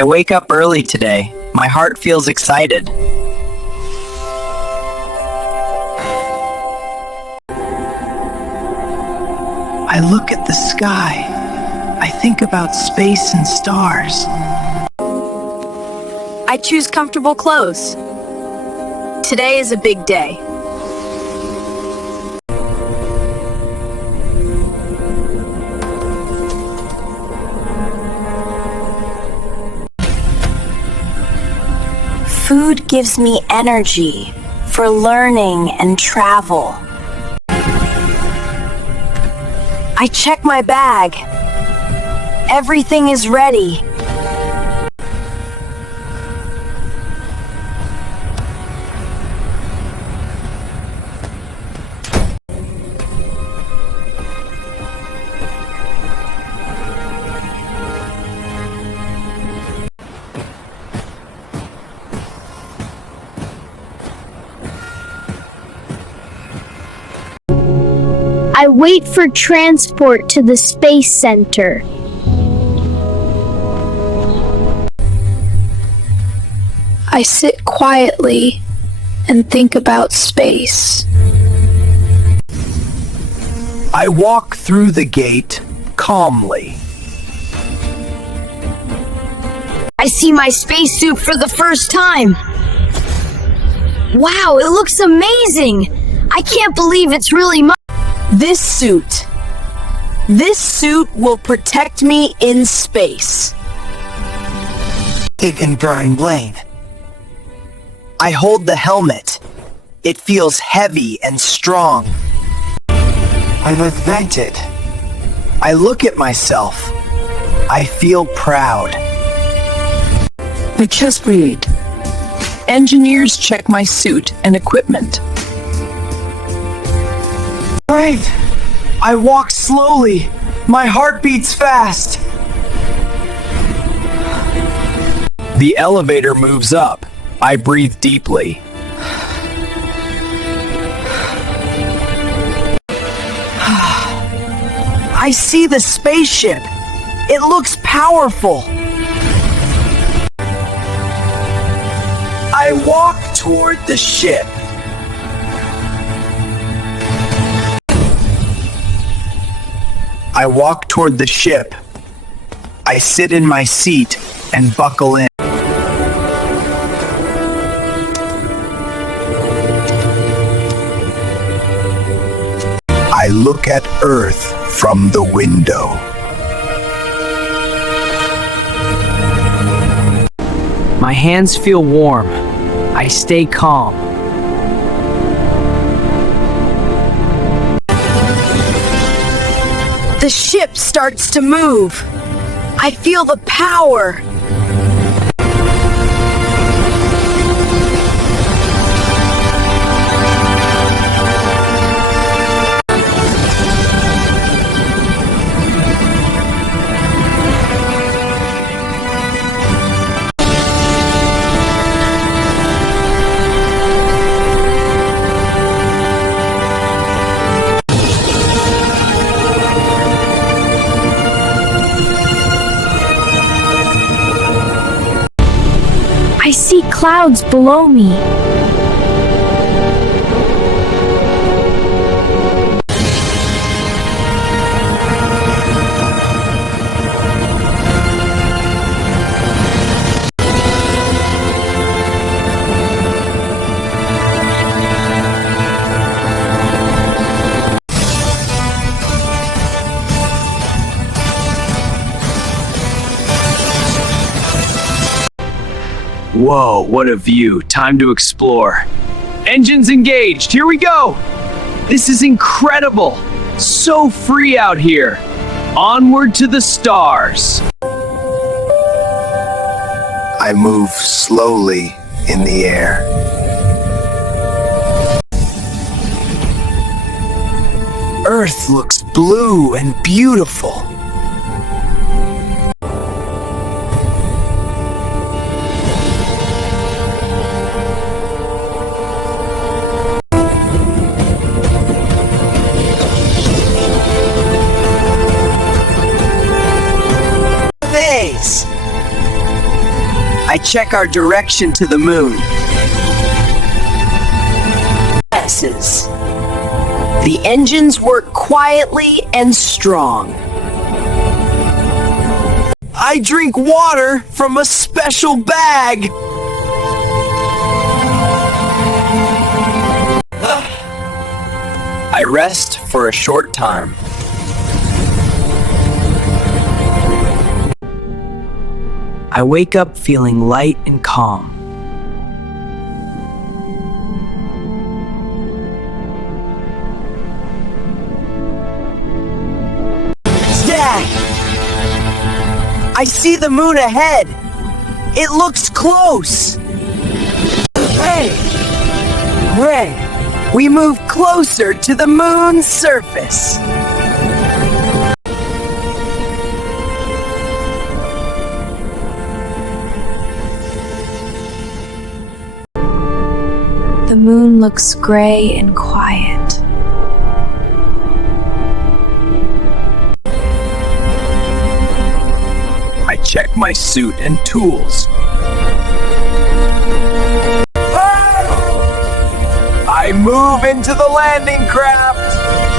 I wake up early today. My heart feels excited. I look at the sky. I think about space and stars. I choose comfortable clothes. Today is a big day. Food gives me energy for learning and travel. I check my bag. Everything is ready. I wait for transport to the space center. I sit quietly and think about space. I walk through the gate calmly. I see my spacesuit for the first time. Wow, it looks amazing! I can't believe it's really mine. This suit will protect me in space. It burn Blaine. I hold the helmet. It feels heavy and strong. I'm invented. I look at myself. I feel proud. I just read. Engineers check my suit and equipment. Right. I walk slowly. My heart beats fast. The elevator moves up. I breathe deeply. I see the spaceship. It looks powerful. I walk toward the ship. I walk toward the ship. I sit in my seat and buckle in. I look at Earth from the window. My hands feel warm. I stay calm. The ship starts to move. I feel the power. I see clouds below me. Whoa, what a view. Time to explore. Engines engaged. Here we go. This is incredible. So free out here. Onward to the stars. I move slowly in the air. Earth looks blue and beautiful. I check our direction to the moon. Yeses. The engines work quietly and strong. I drink water from a special bag. I rest for a short time. I wake up feeling light and calm. Dad! I see the moon ahead. It looks close. Hey! We move closer to the moon's surface. The moon looks gray and quiet. I check my suit and tools. I move into the landing craft.